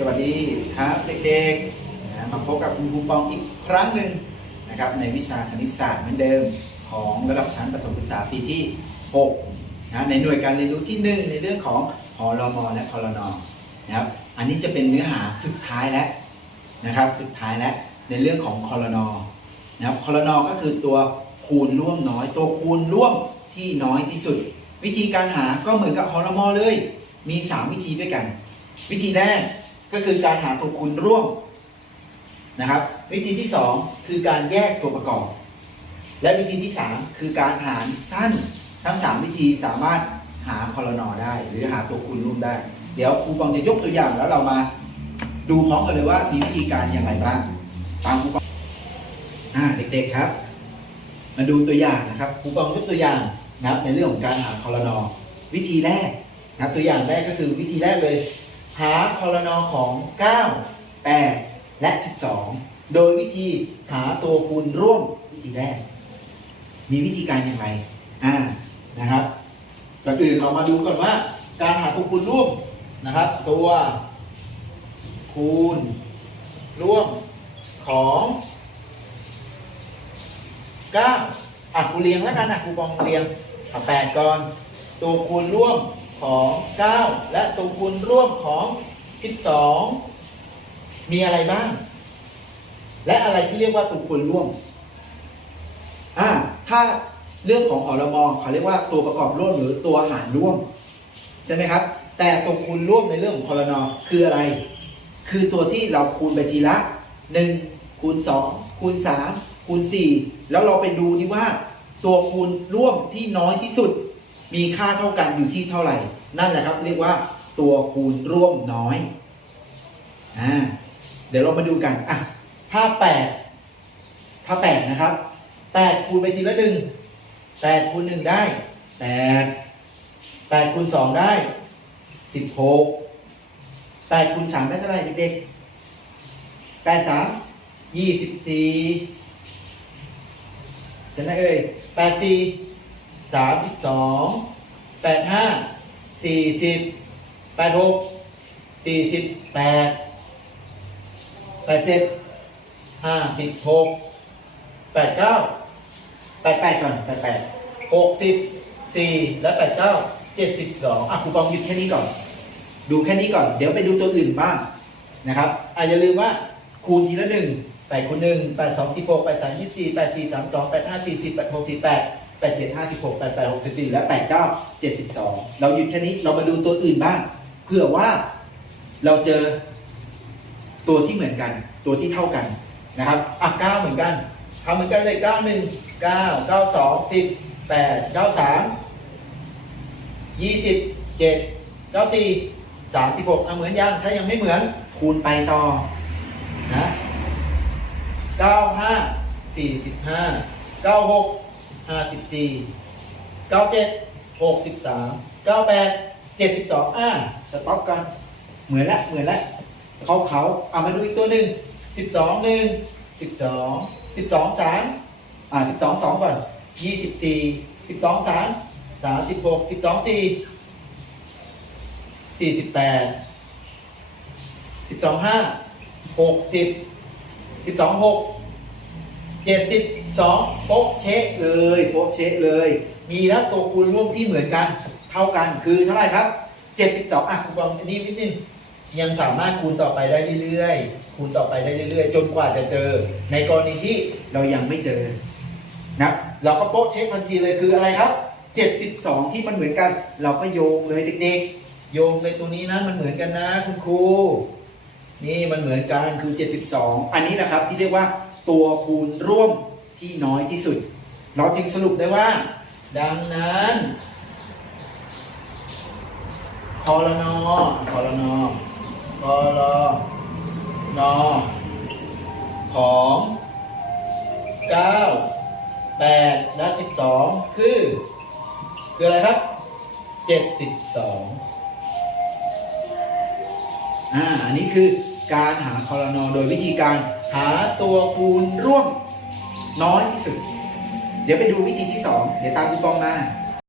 สวัสดีครับเด็กๆนะมาพบกับคุณครูปองอีกครั้งหนึ่งนะครับในวิชาคณิตศาสตร์เหมือนเดิมของระดับชั้นประถมศึกษาปีที่6นะในหน่วยการเรียนรู้ที่ 1 ในเรื่องของพลมและพลนนะครับอันนี้จะเป็นเนื้อหาสุดท้ายแล้วนะครับสุดท้ายแล้วในเรื่องของคลนนะครับคลนก็คือตัวคูณร่วมน้อย ตัวคูณร่วมที่น้อยที่สุด วิธีการหาก็เหมือนกับพลมอเลย มี 3 วิธีด้วยกัน วิธีแรก ก็คือการหาตัวคูณร่วมนะครับ วิธีที่ 2 คือการแยกตัวประกอบ และวิธีที่ 3 คือการหารสั้นทั้ง 3 วิธีสามารถหาคอลนอได้ หรือหาตัวคูณร่วมได้ เดี๋ยวครูปองจะยกตัวอย่างแล้วเรามาดูพร้อมกันเลยว่ามีวิธีการอย่างไรบ้างตามครูปองอ่าเด็กๆครับ มาดูตัวอย่างนะครับครูปองยกตัวอย่างนะครับในเรื่องของการหาคอลนอวิธีแรกนะตัวอย่างแรกก็คือวิธีแรกเลย หาคอลนอของ 9 8 และ 12 โดยวิธีหาตัวคูณร่วมวิธีแรก มีวิธีการอย่างไรอ่านะครับก่อนอื่นเรามาดูก่อนว่า การหาตัวคูณร่วมนะครับ ตัวคูณร่วมของ9อะคูเรียงแล้วกันนะครูบองเรียงอะแปดก่อน ตัวคูณร่วม ของ 9 และตัวคูณร่วมของ 12 มีอะไรบ้าง และอะไรที่เรียกว่าตัวคูณร่วมอ่าถ้าเรื่องของอรมอเขาเรียกว่าตัวประกอบร่วมหรือตัวหารร่วมใช่ไหมครับ แต่ตัวคูณร่วมในเรื่องของคอรนอคืออะไร คือตัวที่เราคูณไปทีละ 1 คูณ 2 คูณ 3 คูณ 4 แล้วเราไปดูดีว่าตัวคูณร่วมที่น้อยที่สุด มีค่าเท่ากันอยู่ที่เท่าไหร่ นั่นแหละครับ เรียกว่าตัวคูณร่วมน้อยอ่าเดี๋ยวเรามาดูกันอะถ้า8ถ้า8นะครับ8คูณไปทีละหนึ่ง8คูณ1ได้8 8คูณ2ได้16 8คูณ3ได้เท่าไหร่เด็กๆ8 3 24ใช่ไหมเอ่ย สามสิบสองแปดห้าสี่สิบแปดหกสี่สิบแปดแปดเจ็ดห้าสิบหกแปดเก้าแปดแปดก่อนแปดแปดหกสิบสี่และแปดเก้าเจ็ดสิบสองอะครูปองหยุดแค่นี้ก่อน ดูแค่นี้ก่อน เดี๋ยวไปดูตัวอื่นบ้างนะครับอาจจะลืมว่าคูณทีละหนึ่งแปดคูณหนึ่งแปดสองสิบหกแปดสามยี่สี่แปดสี่สามสองแปดห้าสี่สิบแปดหกสิบแปด แปดเจ็ดห้าสิบหกแปดแปดหกสิบสี่และแปดเก้าเจ็ดสิบสองเราหยุดแค่นี้เรามาดูตัวอื่นบ้างเพื่อว่าเราเจอตัวที่เหมือนกัน ตัวที่เท่ากันนะครับอะเก้าเหมือนกันทำเหมือนกันเลยเก้าหนึ่งเก้าเก้าสองสิบแปดเก้าสามยี่สิบเจ็ดเก้าสี่สามสิบหกอะเหมือนยังถ้ายังไม่เหมือนคูณไปต่อนะเก้าห้าสี่สิบห้าเก้าหก ห้าสิบสี่เก้าเจ็ดหกสิบสามเก้าแปดเจ็ดสิบสองอะสต็อปกัน เหมือนละเหมือนละเขาเขาเอามาดูอีกตัวหนึ่งสิบสองหนึ่งสิบสองสิบสองสามอ่าสิบสองสองก่อนยี่สิบสี่สิบสองสามสามสิบหกสิบสองสี่สี่สิบแปดสิบสองห้าหกสิบสิบสองหก เจ็ดสิบสองโป๊ะเชะเลยโป๊ะเชะเลย มีแล้วตัวคูณร่วมที่เหมือนกัน เท่ากันคือเท่าไหร่ครับเจ็ดสิบสองอะคุณบอลนี่นิดนึงยังสามารถคูณต่อไปได้เรื่อยๆ คูณต่อไปได้เรื่อยๆ จนกว่าจะเจอ ในกรณีที่เรายังไม่เจอนะเราก็โป๊ะเช็คทันทีเลยคืออะไรครับ 72 ที่มันเหมือนกัน เราก็โยงเลยเด็กๆ โยงเลยตัวนี้นะมันเหมือนกันนะคุณครู นี่มันเหมือนกันคือ 72 อันนี้นะครับที่เรียกว่า ตัวคูณร่วมที่น้อยที่สุด เราจึงสรุปได้ว่า ดังนั้นคอรนอคอรนอคอรนอของ9 8และ12คือ คืออะไรครับ72อ่า อันนี้คือ การหาคอรนอโดยวิธีการหาตัวคูณร่วมน้อยที่สุด เดี๋ยวไปดูวิธีที่ 2 เดี๋ยวตามคูปองมา